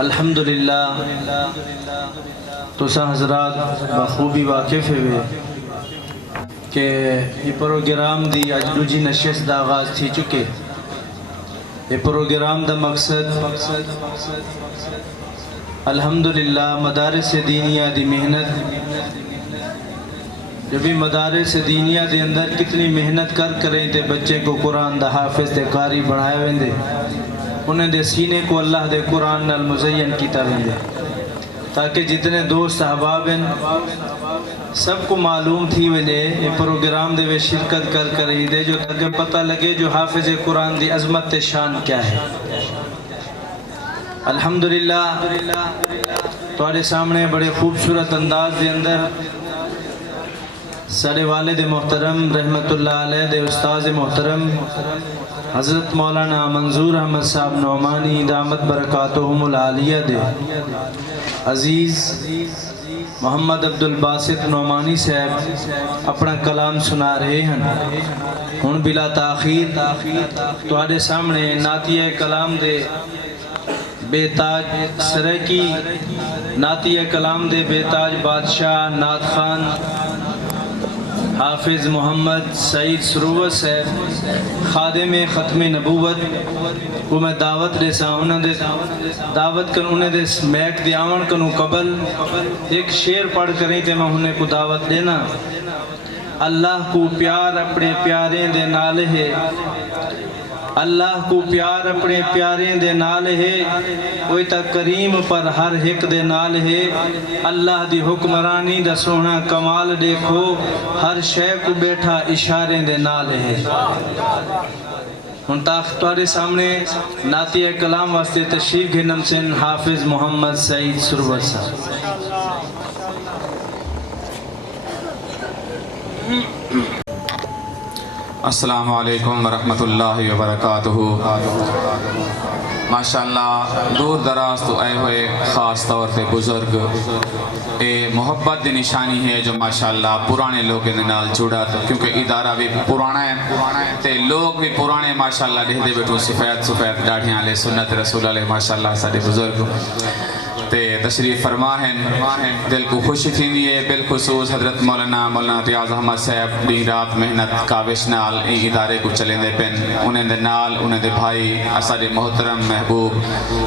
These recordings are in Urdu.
الحمدللہ تسا حضرات بخوبی واقف ہوئے کہ یہ پروگرام دی اج دوجی نشست دا آغاز تھی چکے. یہ پروگرام دا مقصد الحمدللہ مدارس دینیہ دی محنت جو بھی مدارس دینیہ دے اندر کتنی محنت کریں تے بچے کو قرآن دا حافظ تے قاری بڑھائے ویندے, انہیں دے سینے کو اللہ دے قرآن نال مزین کیتا ویندے تاکہ جتنے دوست احباب ہیں سب کو معلوم تھی ویندے یہ پروگرام دے وے شرکت کر ہی دے جو تاکہ پتہ لگے جو حافظ قرآن دی عظمت تے شان کیا ہے. الحمدللہ تمہارے سامنے بڑے خوبصورت انداز دے اندر سارے والد محترم رحمت اللہ علیہ دے استاذ محترم حضرت مولانا منظور احمد صاحب نعمانی دامت برکاتہم العالیہ دے عزیز محمد عبد الباسط نعمانی صاحب اپنا کلام سنا رہے ہیں. ہن بلا تاخیر تمہارے سامنے نعتیہ کلام دے بے تاج سرکی نعتیہ کلام دے بے تاج بادشاہ نعت خان حافظ محمد سعید سروور صاحب خادم ختم نبوت کو میں دعوت دے سا انہوں دے دعوت کر انہیں دے میک دی آون کنو قبل ایک شعر پڑھ کریں تے میں انہیں کو دعوت دینا. اللہ کو پیار اپنے پیاریں دے نال ہے, اللہ کو پیار اپنے پیاریں دے نال ہے, کوئی تا کریم پر ہر ایک دے نال ہے, اللہ دی حکمرانی دا سونا کمال دیکھو ہر شے کو بیٹھا اشاریں دے نال ہے. ہن تمہارے سامنے نعتیہ کلام واسطے تشریف گھنم سن حافظ محمد سعید سرور صاحب. السلام علیکم ورحمۃ اللہ وبرکاتہ. ماشاءاللہ دور دراز تو آئے ہوئے خاص طور پہ بزرگ اے محبت دی نشانی ہے جو ماشاءاللہ پرانے لوگ نال جڑا تو کیونکہ ادارہ بھی پرانا ہے تے لوگ بھی پرانے ماشاءاللہ دے بیٹھو سفید داڑھیاں لے سنت رسول اللہ ماشاءاللہ سارے بزرگ تے تشریف فرما ہیں. دل کو خوشی تھی دیئے بالخصوص حضرت مولانا ریاض احمد صاحب دین رات محنت کاوش نال این ادارے کو چلیں دے پن انہیں دے نال انہیں دے بھائی اسد محترم محبوب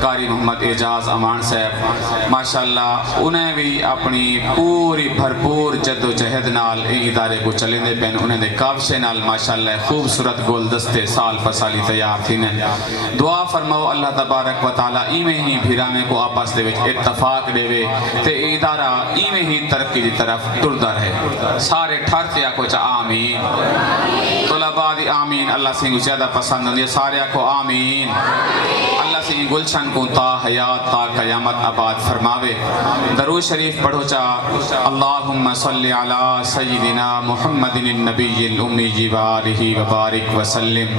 قاری محمد اعجاز امان صاحب ماشاءاللہ انہیں بھی اپنی پوری بھرپور جد و جہد نال این ادارے کو چلیں دے پن انہیں دے کاوش نال ماشاءاللہ خوبصورت گلدستے سال پر سالی تیار تھی نے. دعا فرماؤ اللہ تبارک و تعالی ایمیں ہی بھیرامے کو آپس دے وچ اتفاق دے وے تے ادارہ ایمیں ہی ترقی دی طرف ٹردا رہے. سارے ٹھرتے آکو چا آمین. طلباء دی آمین اللہ سے زیادہ پسند ہوندی سارے آکو آمین. اللہ سے گلشن کو تا حیات تا قیامت آباد فرماوے. درود شریف پڑھو چا اللہم صلی علی سیدنا محمد النبی الامی وآلہ وبارک وسلم.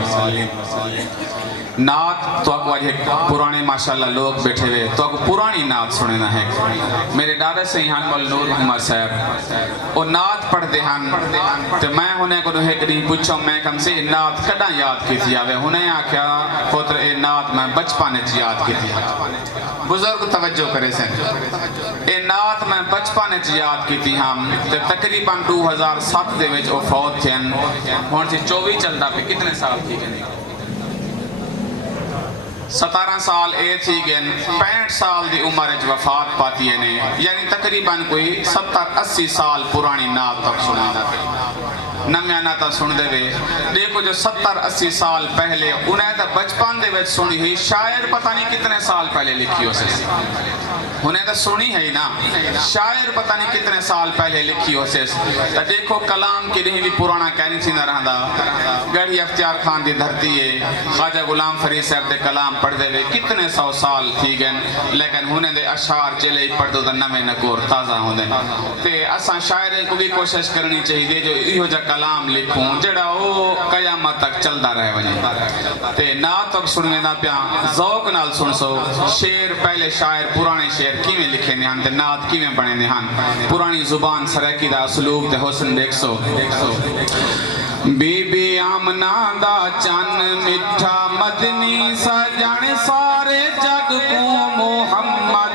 نعت تو آپ واجہ پرانے ماشاءاللہ لوگ بیٹھے ہوئے تو آپ پرانی نعت سننا ہے. میرے دادا سے یہاں مول نور محمد صاحب وہ نعت پڑھ دے ہن تو میں انہیں کو ایک دن پوچھو میں کم سے نعت کداں یاد کی تھی آوے انہیں آکھیا پوتر اے نعت میں بچپانے چ یاد کی تھی. بزرگ توجہ کرے سن اے نعت میں بچپانے چ یاد کی تھی ہم تقریباً 2007 دے وچ او فوت تھے ہن سے 24 چلدا پہ کتنے سال تھی گئے 17 سال اے تھی گئن 65 سال دی عمر وفات پاتی ہے نے یعنی تقریباً کوئی 70-80 سال پرانی نعت تک سنا تھا. نمیانا تا سن دے وے دیکھو جو 70-80 سال پہلے انہیں تا بچپن دے وچ سنی ہوئی شاعر پتہ نہیں کتنے سال پہلے لکھی ہو سے انہیں تا سنی ہے نا شاعر پتہ نہیں کتنے سال پہلے لکھی ہو سے دیکھو کلام کی نہیں بھی پرانا کہنی تھی نہ رہندا. گڑھی اختیار خان دی دھرتی ہے خواجہ غلام فرید صاحب دے کلام پڑھ دے وے کتنے 100 سال تھی گئن لیکن انہیں دے اشعار چلے پڑھ دو دا نمے نکور تازہ ہوں دے تے اساں شاعرے کو بھی کوشش کرنی چاہیے جو ایہو جا کلام لکھوں جڑا وہ قیامت تک چلدا رہے وجہ تے نعت تک سننے دا پیا ذوق نال سن سو. شعر پہلے شاعر پرانے شعر کیویں لکھے نے ہن تے نعت کیویں بنے نے ہن پرانی زبان سرکی دا اسلوب تے حسن دیکھ سو. بی بی آمنہ دا چن مٹھا مدنی سجن سارے جگ کو محمد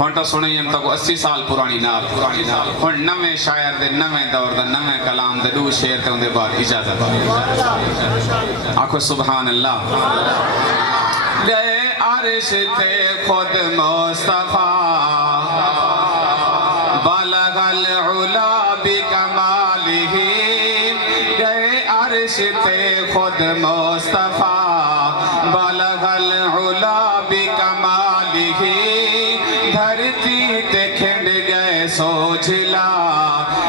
ہن تو سنیں ہم تک 80 سال پرانی نال ہن نویں شاعر دے نویں دور دا نویں کلام دے دو شعر تے اندے بعد اجازت آکھو سبحان اللہ گئے عرش تے خود مصطفیٰ بلغ العلا بکمالہ گئے عرش تے خود مصطفیٰ بلغ العلا بکمالہ دھرتی تے کھنڈ گئے سوچلا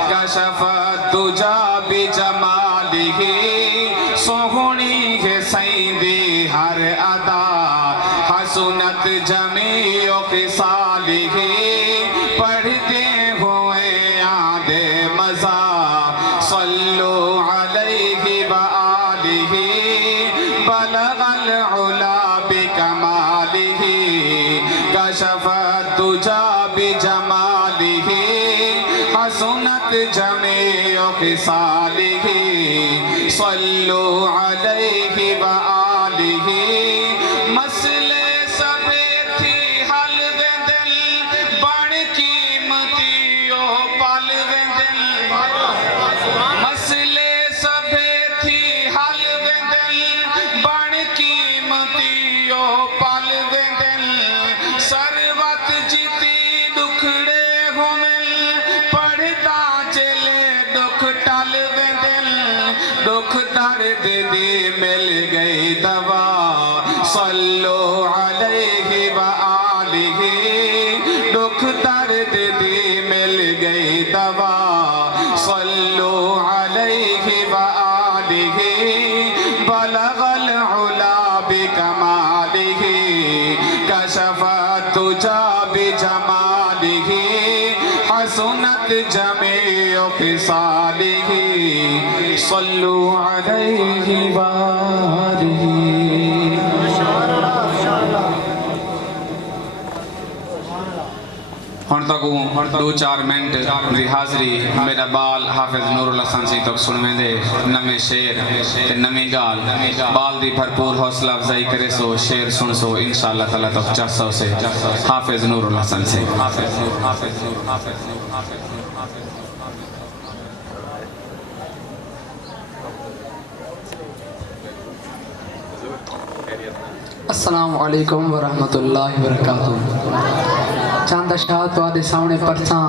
کشف الدجا بجمالہ سوہنی ہے سیندی ہر ادا حسنت جمیع خصالہ پڑھتے ہوئے آدھے مزا صلو علیہ وآلہ بلغ العلا بکمالہ کشف الدجا بجمالہ حسنت جمیع خصالہ صلو علیہ وآلہ مسئلے سبے تھی حل دل بڑ قیمتیو پل دل مسئلے سبے تھی حل دل بڑ قیمتیو پل دل سروت جیتی دکھڑے ہومل پڑھتا چلے دکھ ٹل دل دکھ درد دی مل گئی دوا صلو علیہ وآلہ دکھ درد دی مل گئی دوا صلو علیہ وآلہ بلغ العلا بکمالہ کشف الدجا بجمالہ حسنت جمیع خصالہ صلو علیہ وآلہ ہن تک دو چار منٹ دی حاضری میرا بال حافظ نور اللہ سنسی تک سنویں دے نمیں شعر تے نمیں گال بال دی بھرپور حوصلہ افزائی کرے سو شعر سن سو انشاءاللہ تعالیٰ تک 400 سے حافظ نور اللہ سنسی السلام علیکم ورحمۃ اللہ وبرکاتہ چاندہ شاہ تو آدھے سامنے پرساں